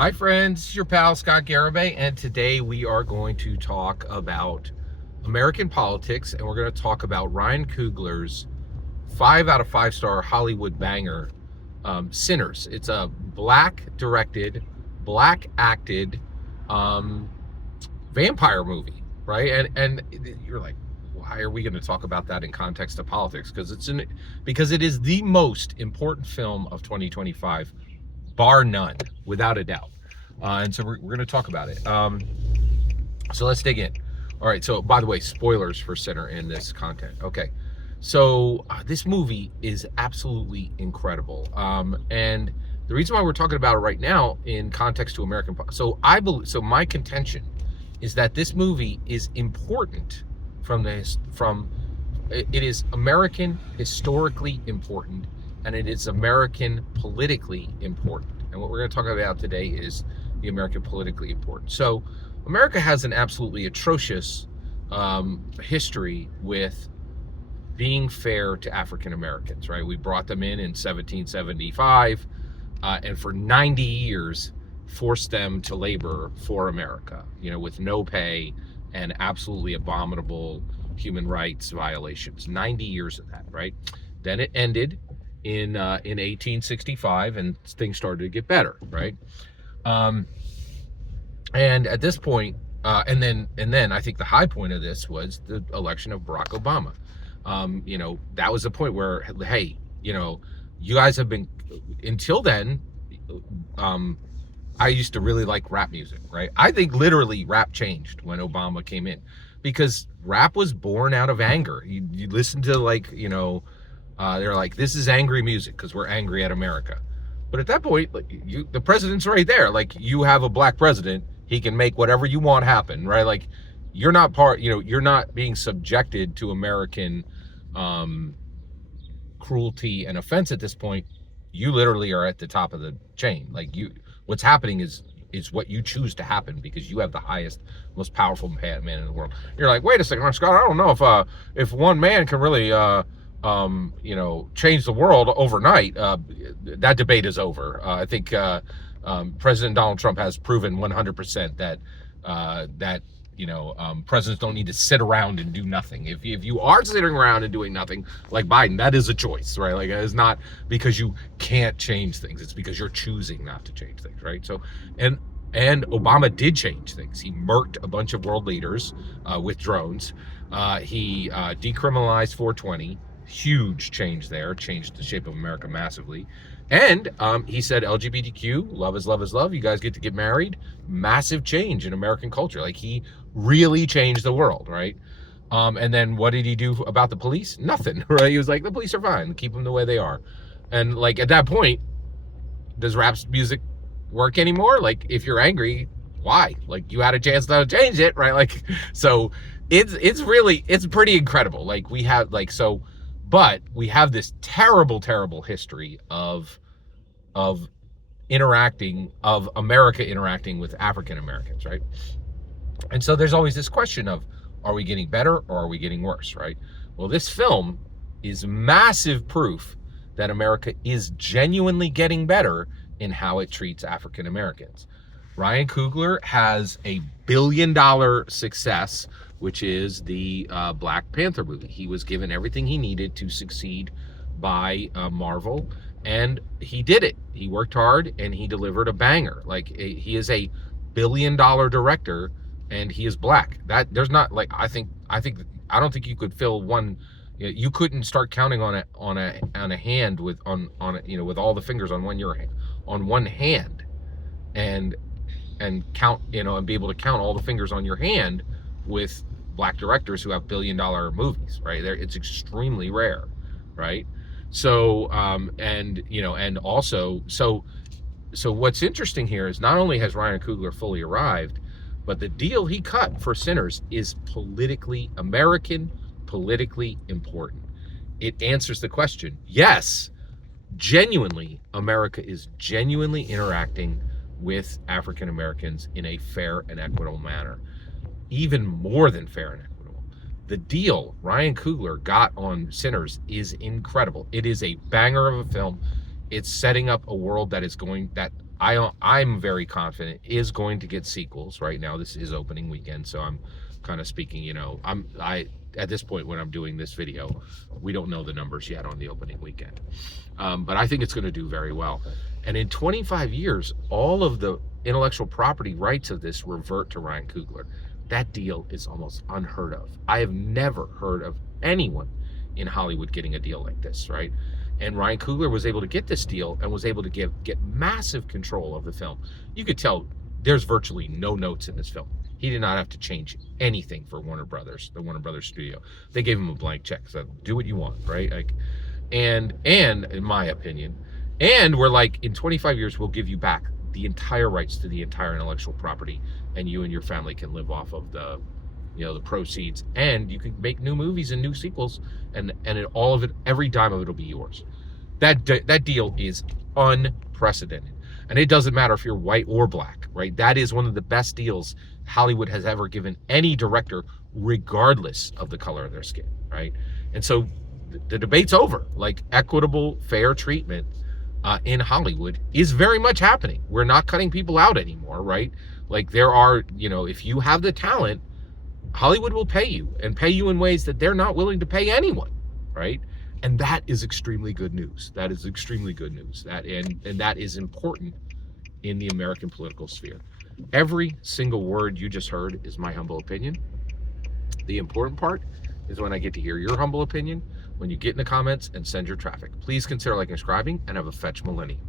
Hi friends, it's your pal Scott Garibay, and today we are going to talk about American politics, and we're going to talk about Ryan Coogler's 5 out of 5 star Hollywood banger, Sinners. It's a black directed, black acted um, vampire movie, right? And you're like, why are we going to talk about that in context of politics? Because it is the most important film of 2025, bar none, without a doubt. And so we're going to talk about it. So let's dig in. All right. So, by the way, spoilers for Sinner in this content. Okay. So this movie is absolutely incredible. And the reason why we're talking about it right now in context to American, so my contention is that this movie is important from it is American historically important, and it is American politically important. And what we're going to talk about today is the American politically important. So America has an absolutely atrocious history with being fair to African Americans, right? We brought them in 1775, and for 90 years forced them to labor for America, with no pay and absolutely abominable human rights violations. 90 years of that, right? Then it ended in 1865, and things started to get better, right? And at this point, and then I think the high point of this was the election of Barack Obama. That was the point where, hey, you guys have been, until then, I used to really like rap music, right? I think literally rap changed when Obama came in, because rap was born out of anger. You listen to they're like, this is angry music because we're angry at America. But at that point, the president's right there. Like, you have a black president, he can make whatever you want happen, right? Like, you're not you're not being subjected to American cruelty and offense at this point. You literally are at the top of the chain. What's happening is what you choose to happen, because you have the highest, most powerful man in the world. You're like, wait a second, Scott, I don't know if one man can really change the world overnight. That debate is over. I think President Donald Trump has proven 100% that presidents don't need to sit around and do nothing. If you are sitting around and doing nothing, like Biden, that is a choice, right? Like, it's not because you can't change things. It's because you're choosing not to change things, right? So, and Obama did change things. He murked a bunch of world leaders with drones. He decriminalized 420. Huge change there. Changed the shape of America massively. And he said LGBTQ, love is love is love. You guys get to get married. Massive change in American culture. Like, he really changed the world, right? And then what did he do about the police? Nothing, right? He was like, the police are fine. Keep them the way they are. And like, at that point, does rap music work anymore? Like, if you're angry, why? Like, you had a chance to change it, right? Like, so it's pretty incredible. Like, we have but we have this terrible history of America interacting with African Americans, right? And so there's always this question of, are we getting better or are we getting worse, right? Well, this film is massive proof that America is genuinely getting better in how it treats African Americans. Ryan Coogler has a $1 billion success, which is the Black Panther movie. He was given everything he needed to succeed by Marvel, and he did it. He worked hard and he delivered a banger. He is a $1 billion director, and he is black. That there's not like I don't think you could fill one. You couldn't start counting on a hand with with all the fingers on one hand, and count and be able to count all the fingers on your hand with black directors who have $1 billion movies, right? It's extremely rare, right? So and also so what's interesting here is not only has Ryan Coogler fully arrived, but the deal he cut for Sinners is politically American, politically important. It answers the question. Yes, genuinely, America is genuinely interacting with African Americans in a fair and equitable manner, even more than fair and equitable. The deal Ryan Coogler got on Sinners is incredible. It is a banger of a film. It's setting up a world that I'm very confident is going to get sequels. Right now, this is opening weekend, so I'm kind of speaking. I at this point when I'm doing this video, we don't know the numbers yet on the opening weekend, but I think it's going to do very well. And in 25 years, all of the intellectual property rights of this revert to Ryan Coogler. That deal is almost unheard of. I have never heard of anyone in Hollywood getting a deal like this, right? And Ryan Coogler was able to get this deal and was able to get massive control of the film. You could tell there's virtually no notes in this film. He did not have to change anything for Warner Brothers, the Warner Brothers studio. They gave him a blank check. So do what you want, right? Like, and in my opinion, and we're like, in 25 years, we'll give you back the entire rights to the entire intellectual property, and you and your family can live off of the proceeds, and you can make new movies and new sequels, and all of it, every dime of it will be yours. That deal is unprecedented, and it doesn't matter if you're white or black, right? That is one of the best deals Hollywood has ever given any director, regardless of the color of their skin, right? And so the debate's over. Like, equitable, fair treatment in Hollywood is very much happening. We're not cutting people out anymore, right? Like, there are, if you have the talent, Hollywood will pay you, and pay you in ways that they're not willing to pay anyone, right? And that is extremely good news. That is extremely good news. And that is important in the American political sphere. Every single word you just heard is my humble opinion. The important part is when I get to hear your humble opinion, when you get in the comments and send your traffic. Please consider liking and subscribing, and have a fetch millennium.